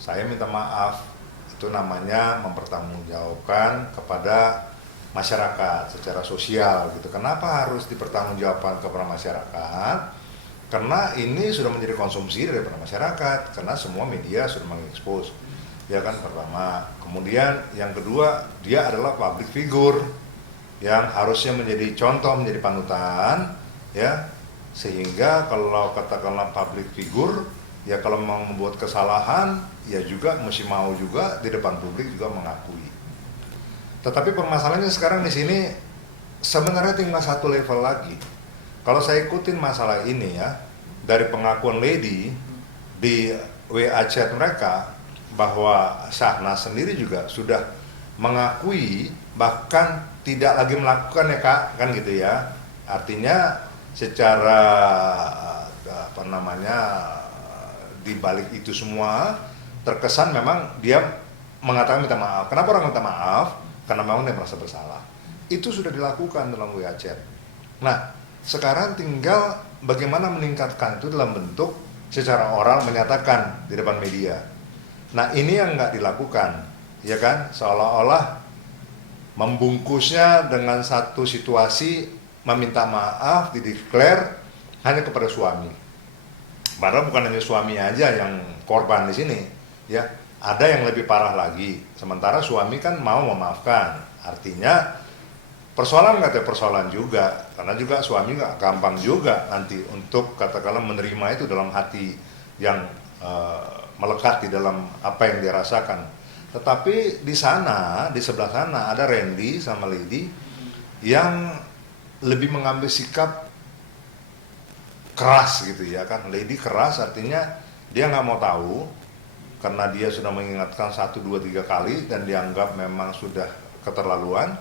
Saya minta maaf. Itu namanya mempertanggungjawabkan kepada masyarakat secara sosial gitu. Kenapa harus dipertanggungjawabkan kepada masyarakat? Karena ini sudah menjadi konsumsi daripada masyarakat, karena semua media sudah mengekspos, ya kan, pertama. Kemudian yang kedua, dia adalah public figure yang harusnya menjadi contoh, menjadi panutan, ya. Sehingga kalau katakanlah public figure, ya kalau mau membuat kesalahan, ya juga mesti mau juga di depan publik juga mengakui. Tetapi permasalahannya sekarang di sini sebenarnya tinggal satu level lagi. Kalau saya ikutin masalah ini ya, dari pengakuan Lady di WA chat mereka, bahwa Syahnas sendiri juga sudah mengakui, bahkan tidak lagi melakukan ya Kak, kan gitu ya. Artinya secara apa namanya, di balik itu semua terkesan memang dia mengatakan minta maaf. Kenapa orang minta maaf? Karena memang dia merasa bersalah. Itu sudah dilakukan dalam WA chat. Nah, sekarang tinggal bagaimana meningkatkan itu dalam bentuk secara oral menyatakan di depan media. Nah, ini yang nggak dilakukan, ya kan? Seolah-olah membungkusnya dengan satu situasi meminta maaf, dideklar hanya kepada suami. Padahal bukan hanya suami aja yang korban di sini, ya. Ada yang lebih parah lagi. Sementara suami kan mau memaafkan. Artinya persoalan nggak ada persoalan juga, karena juga suami nggak gampang juga nanti untuk katakanlah menerima itu dalam hati yang melekat di dalam apa yang dia rasakan. Tetapi di sana, di sebelah sana ada Randy sama Lady yang lebih mengambil sikap keras gitu ya kan. Lady keras artinya dia nggak mau tahu, karena dia sudah mengingatkan 1, 2, 3 kali dan dianggap memang sudah keterlaluan.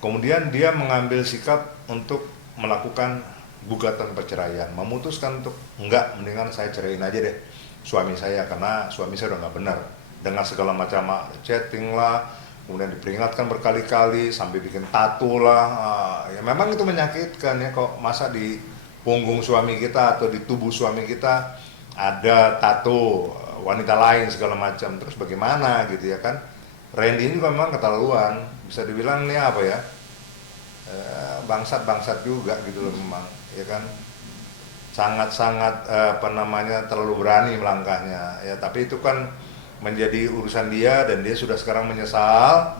Kemudian dia mengambil sikap untuk melakukan gugatan perceraian, memutuskan untuk enggak, mendingan saya ceraiin aja deh suami saya, karena suami saya udah nggak benar dengan segala macam chatting lah, kemudian diperingatkan berkali-kali sampai bikin tato lah. Ya memang itu menyakitkan ya, kok masa di punggung suami kita atau di tubuh suami kita ada tato wanita lain segala macam, terus bagaimana gitu ya kan. Randy ini memang keterlaluan, bisa dibilang nih apa ya, bangsat juga gitu loh memang, ya kan. Sangat-sangat apa namanya, terlalu berani melangkahnya ya. Tapi itu kan menjadi urusan dia dan dia sudah sekarang menyesal.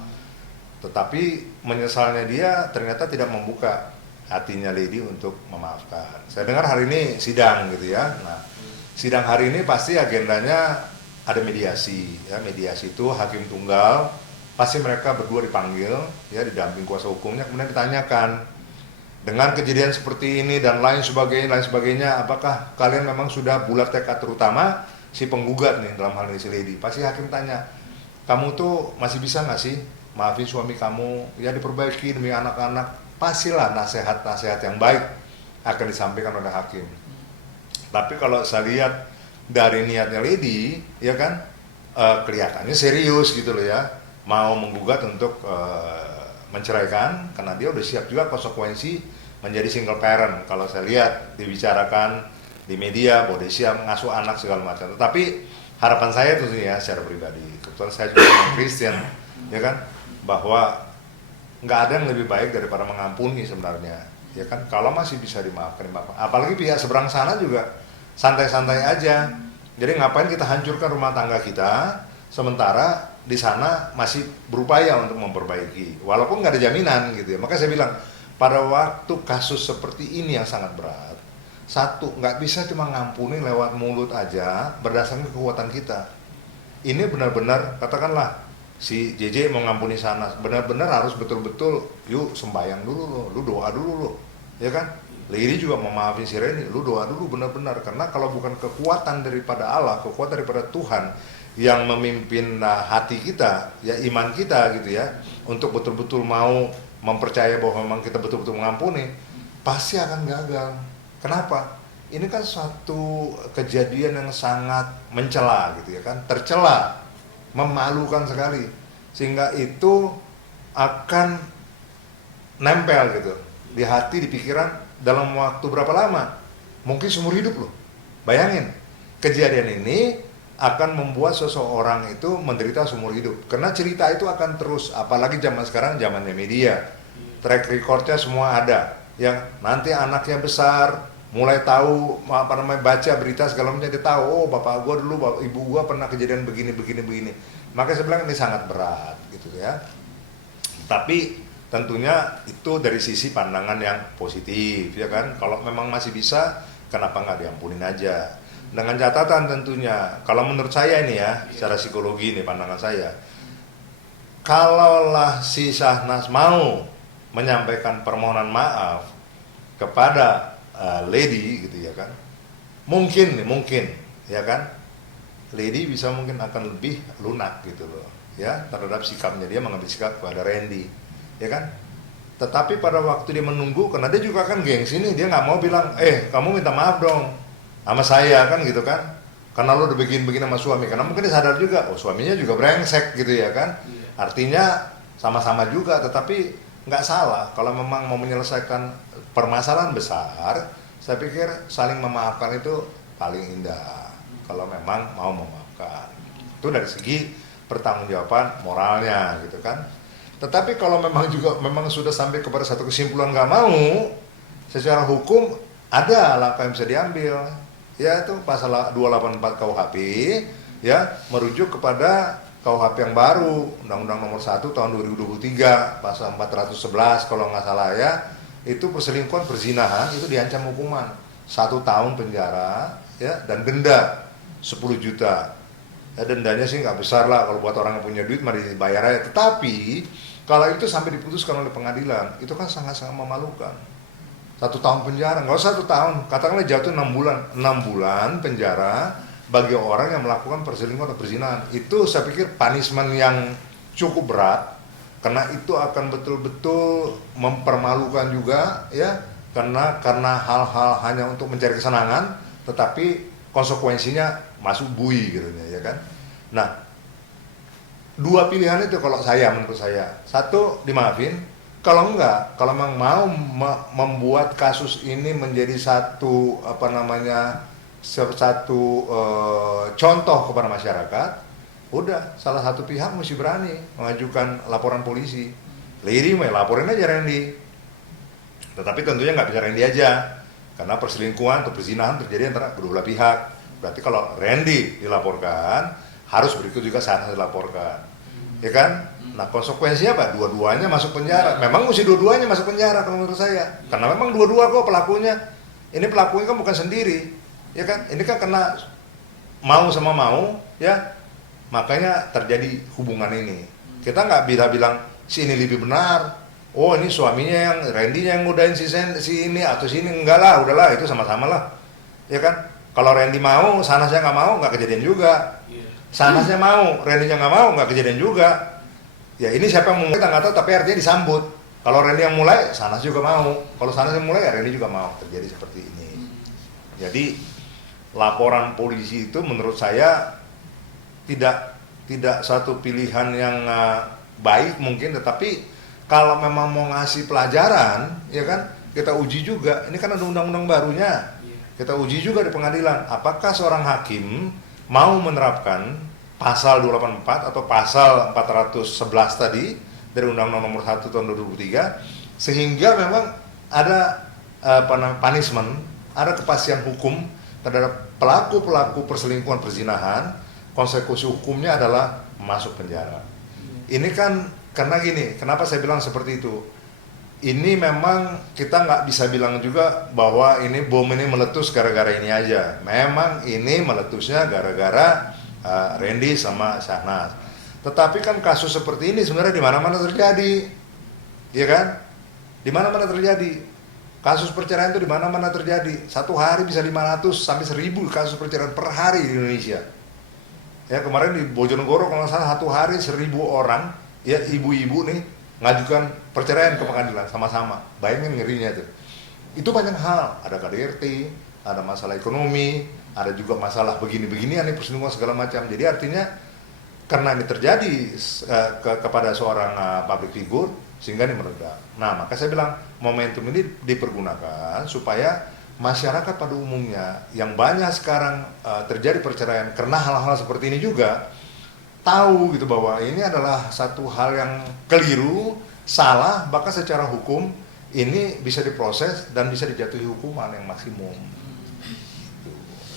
Tetapi menyesalnya dia ternyata tidak membuka hatinya Lady untuk memaafkan. Saya dengar hari ini sidang gitu ya. Nah, sidang hari ini pasti agendanya ada mediasi ya. Mediasi itu hakim tunggal, pasti mereka berdua dipanggil ya, didamping kuasa hukumnya, kemudian ditanyakan dengan kejadian seperti ini dan lain sebagainya, apakah kalian memang sudah bulat tekad, terutama si penggugat nih dalam hal ini si Lady. Pasti hakim tanya, kamu tuh masih bisa nggak sih maafin suami kamu ya, diperbaiki demi anak-anak. Pastilah nasihat-nasihat yang baik akan disampaikan oleh hakim. Tapi kalau saya lihat dari niatnya Lady ya kan, kelihatannya serius gitu loh ya, mau menggugat untuk menceraikan, karena dia udah siap juga konsekuensi menjadi single parent. Kalau saya lihat dibicarakan di media bahwa dia siap mengasuh anak segala macam. Tetapi harapan saya itu ya secara pribadi, kebetulan saya juga orang Kristen ya kan, bahwa nggak ada yang lebih baik daripada mengampuni sebenarnya ya kan. Kalau masih bisa dimaafkan. Apalagi pihak seberang sana juga santai-santai aja. Jadi ngapain kita hancurkan rumah tangga kita sementara di sana masih berupaya untuk memperbaiki, walaupun nggak ada jaminan gitu ya. Makanya saya bilang, pada waktu kasus seperti ini yang sangat berat, satu, nggak bisa cuma ngampuni lewat mulut aja berdasarkan kekuatan kita. Ini benar-benar, katakanlah si JJ mau ngampuni sana, benar-benar harus betul-betul, yuk sembahyang dulu lu doa dulu lo, ya kan. Lady juga mau maafin si Reni, lu doa dulu benar-benar, karena kalau bukan kekuatan daripada Allah, kekuatan daripada Tuhan yang memimpin hati kita, ya iman kita gitu ya, untuk betul-betul mau mempercaya bahwa memang kita betul-betul mengampuni, pasti akan gagal. Kenapa? Ini kan suatu kejadian yang sangat mencela gitu ya kan, tercela, memalukan sekali, sehingga itu akan nempel gitu di hati, di pikiran dalam waktu berapa lama? Mungkin seumur hidup loh. Bayangin, kejadian ini akan membuat seseorang itu menderita seumur hidup. Karena cerita itu akan terus, apalagi zaman sekarang zamannya media. Track recordnya semua ada. Yang nanti anaknya besar, mulai tahu baca berita segala macam, dia tahu, oh bapak gua dulu, ibu gua pernah kejadian begini. Maka saya bilang ini sangat berat gitu ya. Tapi tentunya itu dari sisi pandangan yang positif ya kan. Kalau memang masih bisa, kenapa nggak diampunin aja? Dengan catatan tentunya, kalau menurut saya ini ya, secara psikologi ini pandangan saya, kalaulah si Syahnas mau menyampaikan permohonan maaf kepada Lady gitu ya kan, mungkin ya kan, Lady bisa mungkin akan lebih lunak gitu loh ya terhadap sikapnya, dia mengambil sikap kepada Randy ya kan. Tetapi pada waktu dia menunggu, karena dia juga kan gengsi nih, dia nggak mau bilang kamu minta maaf dong sama saya kan gitu kan, karena lo udah begini sama suami, karena mungkin dia sadar juga suaminya juga brengsek gitu ya kan. Artinya sama-sama juga, tetapi nggak salah kalau memang mau menyelesaikan permasalahan besar. Saya pikir saling memaafkan itu paling indah kalau memang mau memaafkan. Itu dari segi pertanggungjawaban moralnya gitu kan. Tetapi kalau memang sudah sampai kepada satu kesimpulan nggak mau, secara hukum ada langkah yang bisa diambil, yaitu pasal 284 KUHP ya, merujuk kepada KUHP yang baru, Undang-Undang Nomor 1 Tahun 2023 pasal 411 kalau nggak salah ya. Itu perselingkuhan perzinahan itu diancam hukuman 1 tahun penjara ya, dan denda 10 juta. Ya, dendanya sih nggak besar lah, kalau buat orang yang punya duit mari dibayar aja. Tetapi kalau itu sampai diputuskan oleh pengadilan, itu kan sangat-sangat memalukan. 1 tahun penjara, nggak usah 1 tahun, katakanlah jatuh 6 bulan penjara bagi orang yang melakukan perselingkuhan atau perzinahan. Itu saya pikir punishment yang cukup berat, karena itu akan betul-betul mempermalukan juga ya, karena hal-hal hanya untuk mencari kesenangan, tetapi konsekuensinya masuk bui gitu ya kan. Nah, 2 pilihan itu kalau menurut saya. 1, dimaafin. Kalau enggak, kalau memang mau membuat kasus ini menjadi satu contoh kepada masyarakat, udah salah satu pihak mesti berani mengajukan laporan polisi. Lady laporin aja Randy. Tetapi tentunya nggak bisa Randy aja, karena perselingkuhan atau perzinahan terjadi antara kedua belah pihak. Berarti kalau Randy dilaporkan, harus berikut juga Syahnas dilaporkan, ya kan? Nah konsekuensinya apa? Dua-duanya masuk penjara. Memang mesti dua-duanya masuk penjara kalau menurut saya, karena memang dua-dua kok pelakunya. Ini pelakunya kan bukan sendiri, ya kan? Ini kan kena mau sama mau, ya. Makanya terjadi hubungan ini. Kita nggak bisa bilang si ini lebih benar. Oh ini suaminya yang Randy yang ngudain si ini atau si ini, enggak lah, udahlah itu sama-sama lah, ya kan? Kalau Randy mau, Syahnasnya nggak mau, nggak kejadian juga. Syahnasnya mau, Randy-nya nggak mau, nggak kejadian juga. Ya ini siapa yang mulai kita nggak tahu, tapi artinya disambut. Kalau Randy yang mulai, Syahnas juga mau. Kalau Syahnas yang mulai, ya Randy juga mau. Terjadi seperti ini. Jadi laporan polisi itu menurut saya tidak satu pilihan yang baik mungkin, tetapi kalau memang mau ngasih pelajaran, ya kan, kita uji juga. Ini kan ada undang-undang barunya. Kita uji juga di pengadilan. Apakah seorang hakim mau menerapkan pasal 284 atau pasal 411 tadi dari Undang-Undang Nomor 1 Tahun 2003, sehingga memang ada punishment, ada kepastian hukum terhadap pelaku-pelaku perselingkuhan perzinahan. Konsekuensi hukumnya adalah masuk penjara. Ini kan karena gini, kenapa saya bilang seperti itu? Ini memang kita nggak bisa bilang juga bahwa ini bom ini meletus gara-gara ini aja. Memang ini meletusnya gara-gara Randy sama Syahnas. Tetapi kan kasus seperti ini sebenarnya di mana-mana terjadi, ya kan? Di mana-mana terjadi. Kasus perceraian itu di mana-mana terjadi. Satu hari bisa 500 sampai 1000 kasus perceraian per hari di Indonesia. Ya kemarin di Bojonegoro kalau nggak salah satu hari 1000 orang, ya ibu-ibu nih ngajukan perceraian ke pengadilan sama-sama. Bayangin ngerinya tuh. Itu banyak hal, ada KDRT, ada masalah ekonomi, ada juga masalah begini-beginian nih, perselingkuhan segala macam. Jadi artinya karena ini terjadi kepada seorang public figure sehingga ini meledak. Nah, maka saya bilang momentum ini dipergunakan supaya masyarakat pada umumnya yang banyak sekarang terjadi perceraian karena hal-hal seperti ini juga tahu gitu bahwa ini adalah satu hal yang keliru, salah, bahkan secara hukum ini bisa diproses dan bisa dijatuhi hukuman yang maksimum.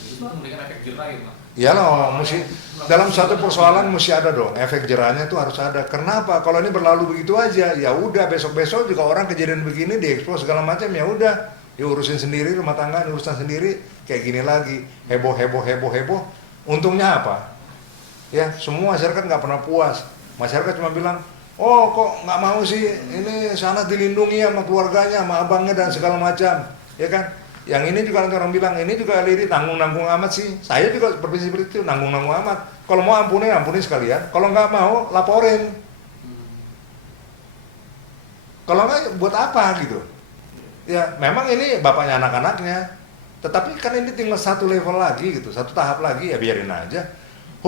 Itu memberikan efek jerah ya, Pak? Ya loh, mesti dalam satu persoalan mesti ada dong, efek jerahnya itu harus ada. Kenapa? Kalau ini berlalu begitu aja, ya udah besok-besok juga orang kejadian begini diekspos segala macam, ya udah diurusin sendiri, rumah tangga urusan sendiri, kayak gini lagi, heboh. Untungnya apa? Ya, semua masyarakat nggak pernah puas. Masyarakat cuma bilang, oh kok nggak mau sih, ini sana dilindungi sama keluarganya, sama abangnya dan segala macam, ya kan? Yang ini juga orang bilang, ini juga Lady nanggung amat sih. Saya juga berpikir seperti itu, nanggung amat. Kalau mau ampuni sekalian. Kalau nggak mau, laporin. Kalau nggak, buat apa gitu? Ya, memang ini bapaknya anak-anaknya. Tetapi kan ini tinggal satu level lagi gitu, satu tahap lagi, ya biarin aja.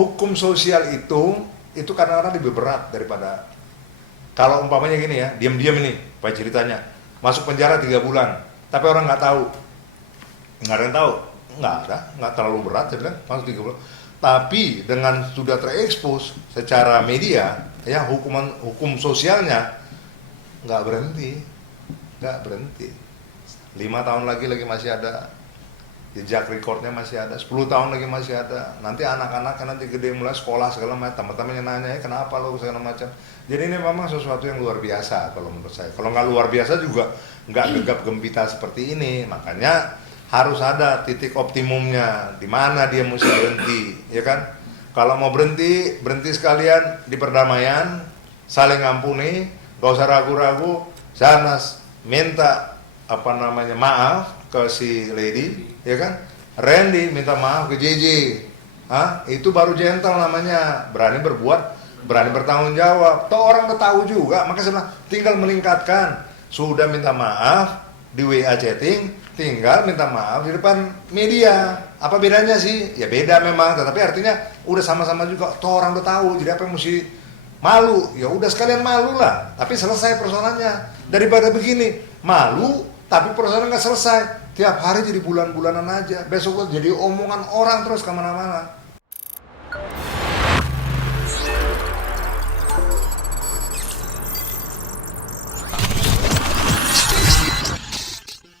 Hukum sosial itu kadang-kadang lebih berat daripada kalau umpamanya gini ya, diam-diam ini, apa ceritanya, masuk penjara 3 bulan, tapi orang nggak tahu. Nggak ada yang tahu, nggak terlalu berat, saya bilang masuk 3 bulan. Tapi dengan sudah terekspos secara media, ya hukum sosialnya nggak berhenti. 5 tahun lagi masih ada, jejak recordnya masih ada, 10 tahun lagi masih ada. Nanti anak-anaknya nanti gede mulai sekolah segala macam, teman-temannya nanya, kenapa lo segala macam. Jadi ini memang sesuatu yang luar biasa kalau menurut saya. Kalau nggak luar biasa juga nggak gegap gempita seperti ini. Makanya harus ada titik optimumnya, di mana dia mesti berhenti, ya kan? Kalau mau berhenti sekalian di perdamaian, saling ampuni, gak usah ragu-ragu, sana minta maaf ke si Lady, ya kan? Randy minta maaf ke JJ, itu baru gentle namanya, berani berbuat, berani bertanggung jawab. Toh orang udah tahu juga, makanya saya bilang tinggal meningkatkan. Sudah minta maaf di WA chatting, tinggal minta maaf di depan media. Apa bedanya sih? Ya beda memang, tetapi artinya udah sama-sama juga. Toh orang udah tahu, jadi apa yang mesti malu? Ya udah sekalian malu lah, tapi selesai persoalannya. Daripada begini, malu tapi persoalan nggak selesai. Tiap hari jadi bulan-bulanan aja, besok jadi omongan orang terus kemana-mana.